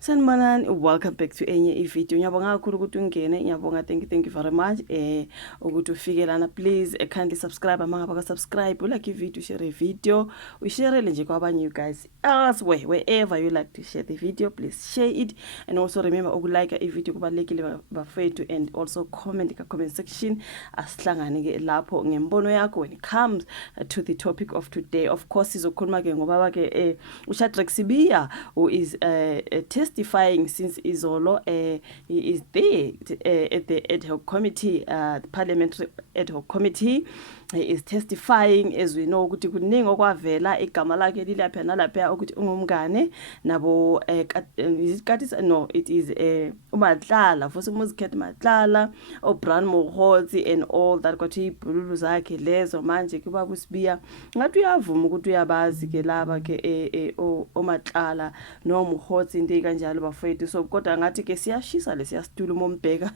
Sanibonani, welcome back to enye ivideo. Ngiyabonga kakhulu ukuthi ungene. Ngiyabonga, thank you very much. Ukuthi ufike lana, please kindly subscribe amanga baka subscribe, like ivideo, share video, ushare nje kwabanye you guys. Elsewhere, wherever you like to share the video, please share it, and also remember ukulike ivideo kubalekile bafethu, and also comment ka comment section asihlangane ke lapho ngembono yakho when it comes to the topic of today. Of course sizokhuluma ke ngoba ke uShadrack Sibiya, who is testifying since izolo. He is there at the ad hoc committee, the parliamentary ad hoc committee. He is testifying, as we know ukuthi kuningi okwavela igama lakhe lilapha nalapha ukuthi ungumngane nabo no, it is uMatlala futhi umuzikhethe Matlala, oBran Mogotsi and all that, kwathi ibhululu zakhe lezo manje kuba kusibiya ngathi uyavuma ukuthi uyabazi ke laba ke oMatlala no Mogotsi into kanjalo bafethu. So kodwa ngathi ke siyashisa lesiyasitula uMbheka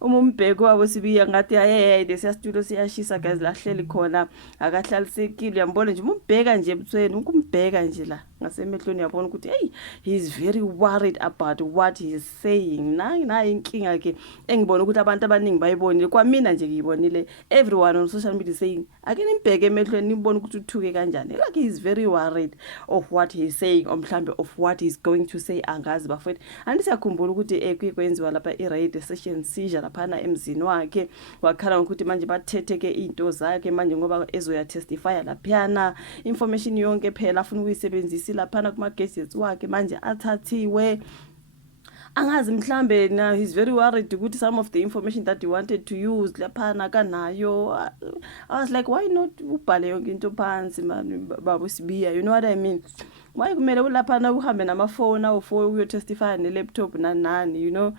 umumbheko wabo Sibiya ngathi hey lesiyasitulo siyashisa guys, lahleli khona akahlalisekile. Uyambona nje umumbheka nje ebuthweni, ukumbheka nje la ngasemehlweni uyabona ukuthi hey, he is very worried about what he is saying. Na inkinga ke engibona ukuthi abantu abaningi bayibonile, kwamina nje ngiyibonile, everyone on social media saying ake nimbheke emehlweni nibone ukuthi uthuke kanjani. Like he is very worried of what he is saying, mhlambe of what he is going to say. Angazi bafethu andisiyakhumbula ukuthi kwenziwa lapha i-radio session seizure laphana emzini wakhe, wakhala ukuthi manje bathethe ke into zakhe manje ngoba ezoya testify laphana, information yonke phela afuna ukuyisebenzisa laphana kuma gadgets wakhe manje athathiwe. Angazi mhlambe now he's very worried ukuthi some of the information that he wanted to use laphana kanayo. I was like, why not ubhale yonke into phansi man baba Sibiya, you know what I mean? Why kumele ulaphana uhambe namafoni awu4 uyo testify ne laptop nani, you know?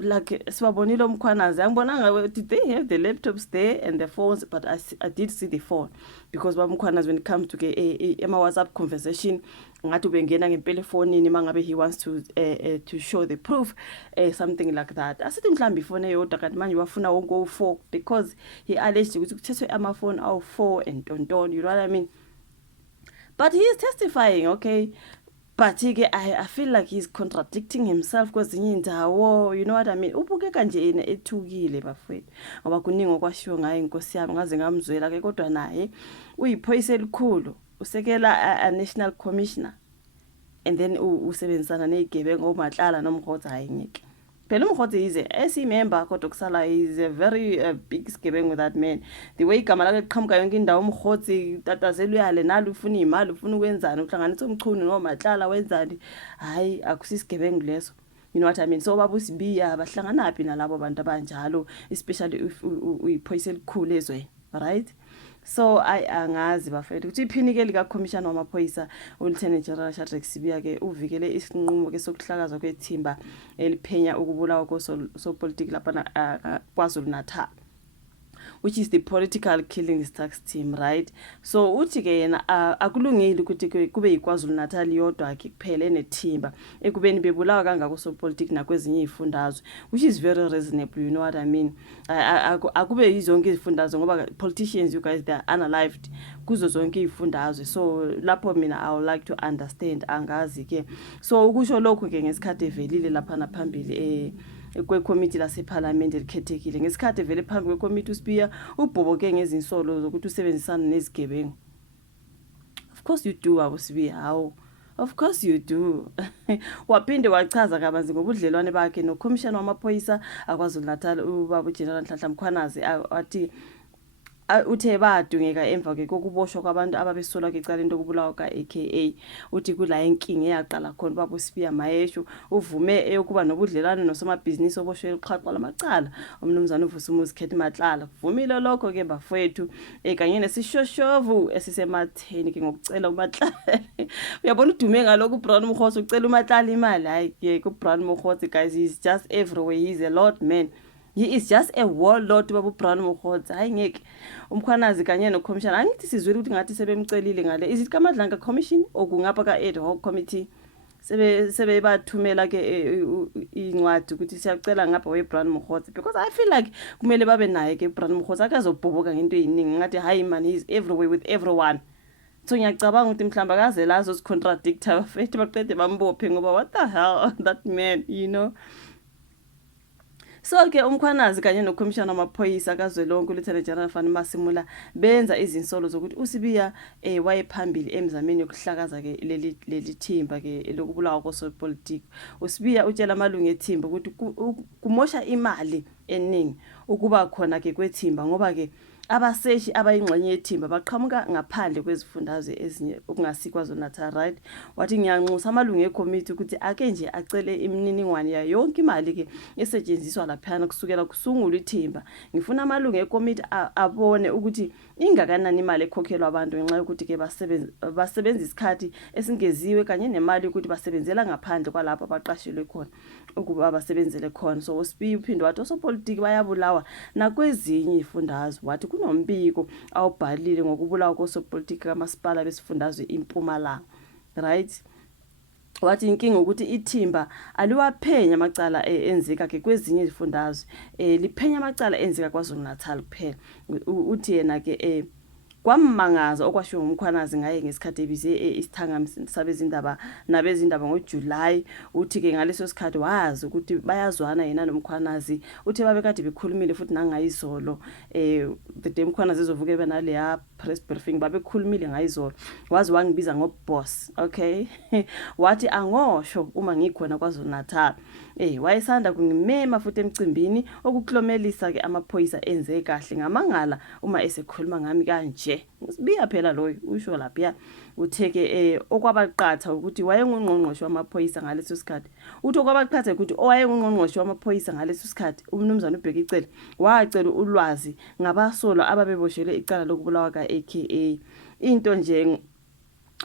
Like sibabonile umkhwanazi angibonanga, did they have the laptops there and the phones? But I did see the phone, because bamkhwanazi when it comes to ema WhatsApp conversation ngathi ubengena ngempela efonini mangabe he wants to show the proof, something like that. Asithi mhlambi ifone eyodwa kanti manje wafuna wonke u4, because he alleged ukuthi kuthethwe amafoni awu4 and tonton, you know what I mean? But he is testifying, okay? But I feel like he's contradicting himself kwezinye indawo, you know what I mean? Ubukeka nje yena ethukile bafethu ngoba kuningi okwashiwo ngaye inkosi yami ngaze ngamzwela ke, kodwa naye uyiphoyisa elikhulu, usekela a national commissioner, and then usebenzisana nezigebengu oMatlala noMgotsi. Hayi ngeke phela uMgotsi is a member kodwa kusala is a very big skebengu with that man. The way igama lakhe liqhamuka yonke indawo, uMgotsi tatazela uyale nalo ufuna imali, ufuna ukwenzani, uhlanganisa umchunu noMatlala wenzani. Hayi akusisigebengu leso, you know what I mean? So baba uSibiya bahlangana phi nalabo bantu abanjalo, especially if uyiphoyisa elikhulu ezwe, right? So angazi bafethu ukuthi iphini lika commissioner wamaphoyisa uLieutenant General Shadrack Sibiya ke uvikele isinqumo ke sokuhlakazwa kwethimba eliphenya ukubulawa kosopolitiki lapha kwaZulu Natal, which is the political killings tax team, right? So uthi ke yena akulungile ukuthi kube yiKwaZulu Natal yodwa ke kuphela enethimba ekubeni bebulawa kangako sopolitiki nakwezinye izifundazwe, which is very reasonable, you know what I mean? Akube yizonke izifundazwe ngoba politicians, you guys, they are unalived kuzo zonke izifundazwe. So lapho mina I would like to understand, angazi ke. So ukusho lokho ke ngesikhathi evelile lapha naphambili kwekomiti laseParliament elikhethekile, ngesikhathi vele phambi kwekomiti uSibiya ubhoboke ngezinsolo zokuthi usebenzisana nezigebengu. Of course you do abuSibiya, how? Of course you do. Waphinde wachaza kabanzi ngobudlelwane bakhe noCommissioner wamaphoyisa akwaZulu Natal ubaba uGeneral Nhlanhla Mkhwanazi, athi uthe badungeka emva ke kokuboshwa kwabantu ababesola ke icala into okubulawa kaAKA. Uthi kula inkinga eyaqala khona baba uSibiya Mayeshu uvume ukuba nobudlelwane nosomabhizinisi oboshwe iqhaqwa lamacala umnumzana uVusumuzi Matlala. Kuvumile lokho ke bafethu kanye nesishoshovu esisematheni ke ngokucela uMatlala. Uyabona udume ngalokho uBran Mogotsi ucela uMatlala imali. Hayi ke uBran Mogotsi guys, he's just everywhere, he's a lord man. He is just a warlord baba uBran Mogotsi. Hayi ngeke umkhwanazi kanye noCommissioner angithi sizwele ukuthi ngathi sebemcelile ngale, is it kaMadlanga commission okungapha ka ad hoc committee sebe bathumela ke incwadi ukuthi siyacela ngapha weBran Mogotsi, because I feel like kumele babe naye ke uBran Mogotsi akazobhoboka ngento eyiningi ngathi hayi man, he is everywhere with everyone. So ngiyacabanga ukuthi mhlamba kaze lazo contradictor bafethu baqede bambophe ngoba what the hell that man, you know. So-ke umkhwanazi kanye nokhomishana wamaphoyisa kazwelonke uLieutenant General Fanny Masimula benza izinsolo zokuthi uSibiya wayephambili emzameni yokuhlakaza-ke leli thimba-ke lokubulawa kosopolitiki. uSibiya utshela amalungu ethimba ukuthi kumosha imali eningi ukuba khona-ke kwethimba ngoba-ke abaseshi abayingxenye yethimba baqhamuka ngaphandle kwezifundazwe ezinye okungasikwa KwaZulu-Natal, right? Wathi ngiyanxusa amalungu ekomiti ukuthi ake nje acele imininingwane yayo yonke imali-ke esetshenziswa laphana kusukela kusungulwa ithimba. Ngifuna amalungu ekomiti abone ukuthi ingakanani imali ekhokhelwa abantu ngenxa yokuthi-ke basebenza isikhathi esingeziwe kanye nemali yokuthi basebenzela ngaphandle kwalapho abaqashelwe khona ukuba basebenzele khona. So uSibiya uphinde wathi osopolitiki bayabulawa nakwezinye izifundazwe. Wathi kunombiko awubhalile ngokubulawa kosopolitiki kamasipala besifundazwe iMpumalanga, right? Wathi inkinga ukuthi ithimba aliwaphenya amacala enzeka-ke kwezinye izifundazwe, liphenya amacala enzeka KwaZulu-Natal kuphela. Uthi yena-ke kwammangaza okwashiwo ngumkhwanazi ngaye ngesikhathi ebize isithangami sabezindaba nabezindaba ngoJulayi. Uthi-ke ngaleso sikhathi wazi ukuthi bayazwana yena nomkhwanazi. Uthi babekade bekhulumile futhi nangayizolo the day umkhwanazi ezovuka ebe naleya press briefing babekhulumile ngayizolo. Wazi wangibiza ngoboss, okay? Wathi angosho uma ngikhona KwaZulu-Natal. Wayesanda kungimema futhi emcimbini okuklomelisa-ke amaphoyisa enze kahle ngamangala uma esekhuluma ngami kanje. Usibiya phela loyo usho lapha. Utheke okwabaqatha ukuthi wayengungqongqoshe wamaphoyisa ngaleso sikhathi. Uthi okwabaqatha ukuthi owayengungqongqoshe wamaphoyisa ngaleso sikhathi umnumzana uBhekicele wacela ulwazi ngabasolwa ababeboshelwe icala lokubulawa kaAKA. Into nje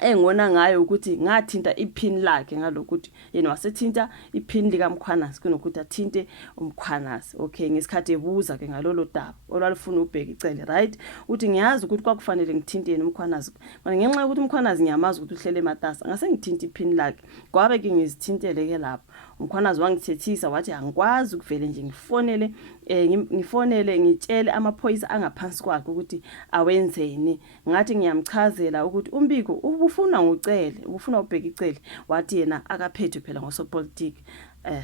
engona ngayo ukuthi ngathinta iphini lakhe ngalokuthi yena wasethinta iphini lika mkhwanazi kunokuthi athinte umkhwanazi, okay? Ngesikhathi ebuza-ke ngalolo daba olwalufuna uBhekicele, right? Uthi ngiyazi ukuthi kwakufanele ngithinte yena umkhwanazi ngenxa yokuthi umkhwanazi ngiyamazi ukuthi uhlele ematasa ngase ngithinta iphini lakhe kwabe-ke ngizithintele-ke lapho. Umkhwanazi wangithethisa wathi angikwazi ukuvele nje ngifonele ngitshele amaphoyisa angaphansi kwakhe ukuthi awenzeni. Ngathi ngiyamchazela ukuthi umbiko ubufuna uBhekicele. Wathi yena akaphethwe phela ngosopolitiki.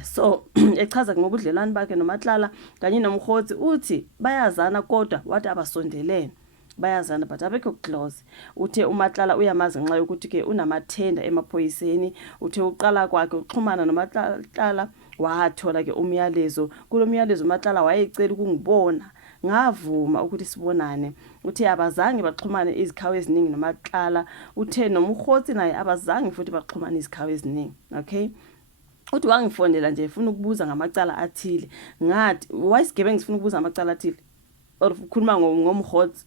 So echaza ngobudlelwane bakhe noMatlala kanye noMkhosi. Uthi bayazana kodwa wathi abasondelene bayazana but abekho close. Uthe uMatlala uyamazi ngenxa yokuthi-ke unamathenda emaphoyiseni. Uthe uqala kwakhe uxhumana noMatlala wathola-ke umyalezo. Kulo myalezo uMatlala wayecela ukungibona ngavuma ukuthi sibonane. Uthe abazange baxhumane izikhawu eziningi noMatlala. Uthe noMkhosi naye abazange futhi baxhumane izikhawu eziningi, okay? Uthi wangifonela nje ufuna ukubuza ngamacala athile. Ngathi wayisigebengu sifuna ukubuza ngamacala athile or ukhuluma ngomkhosi.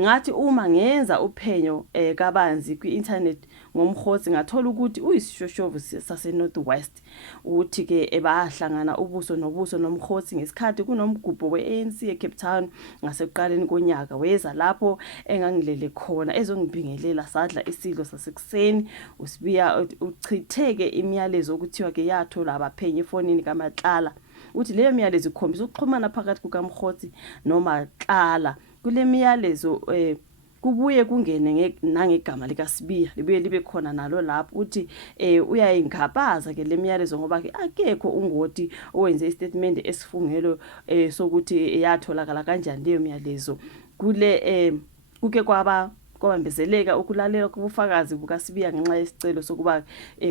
Ngathi uma ngenza uphenyo kabanzi kwi-internet ngomkhosi ngathola ukuthi uyisishoshovu sase North West. Uthi-ke bahlangana ubuso nobuso noMkhosi ngesikhathi kunomgubho we-ANC eCape Town ngasekuqaleni konyaka. Weza lapho engangilele khona ezongibingelela sadla isidlo sasekuseni. uSibiya uchitheke imiyalezo okuthiwa-ke yathola abaphenyi efonini kaMatlala. Uthi leyo miyalezo ikhombisa ukuxhumana phakathi kukaMkhosi noMatlala. Kule miyalezo kubuye kungene nangegama likaSibiya libuye libe khona nalo lapho. Uthi uyayingabaza-ke le miyalezo ngoba-ke akekho ungoti owenze istatement esifungelo sokuthi yatholakala kanjani leyo miyalezo. Kuke kwabambezeleka ukulalela kubufakazi bukaSibiya ngenxa yesicelo sokuba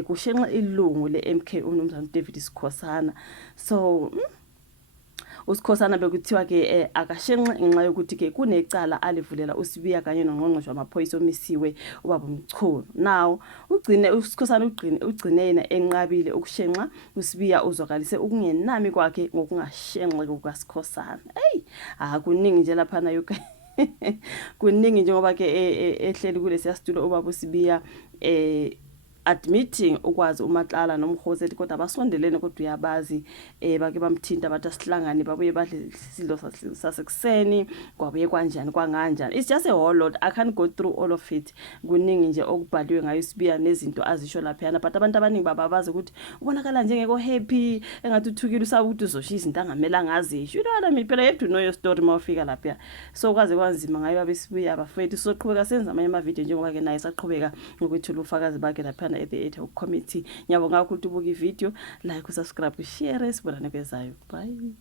kushenxa ilungu le-MK umnumzana David Sikhosana. So uSikhosana bekuthiwa-ke akashenxe ngenxa yokuthi-ke kunecala alivulela uSibiya kanye nongqongqoshe wamaphoyisa omisiwe ubaba Mchunu. Now uSikhosana ugcine yena enqabile ukushenxa uSibiya uzwakalise ukungenami kwakhe ngokungashenxe kukaSikhosana. Kuningi nje laphana kuningi njengoba-ke ehleli kulesiya situlo ubaba uSibiya admitting ukwazi uMatlala nomkhoseli kodwa basondelene kodwa uyabazi bake bamthinta bathi asihlangane babuye badle isidlo sasekuseni kwabuye kanjani kwanganjani. It's just a whole lot. I can't go through all of it. Kuningi nje okubhaliwe ngayo Sibiya nezinto azisho lapha yana, but abantu abaningi bababazi ukuthi ubonakala njengeko happy engathi uthukile usabe ukuthi uzoshiya izinto angamelanga azisho. You know what I mean? Phela you have to know your story mawufika lapha. So kwaze kwanzima ngayo abesibuya abafethu. Soqhubeka senza amanye ama video njengoba ke naye saqhubeka ngokwethula ufakazi bakhe lapha at the ad hoc committee. Ngiyabonga ukuthi ubuka ivideo, like, subscribe, share, sibonane kwezayo. Bye.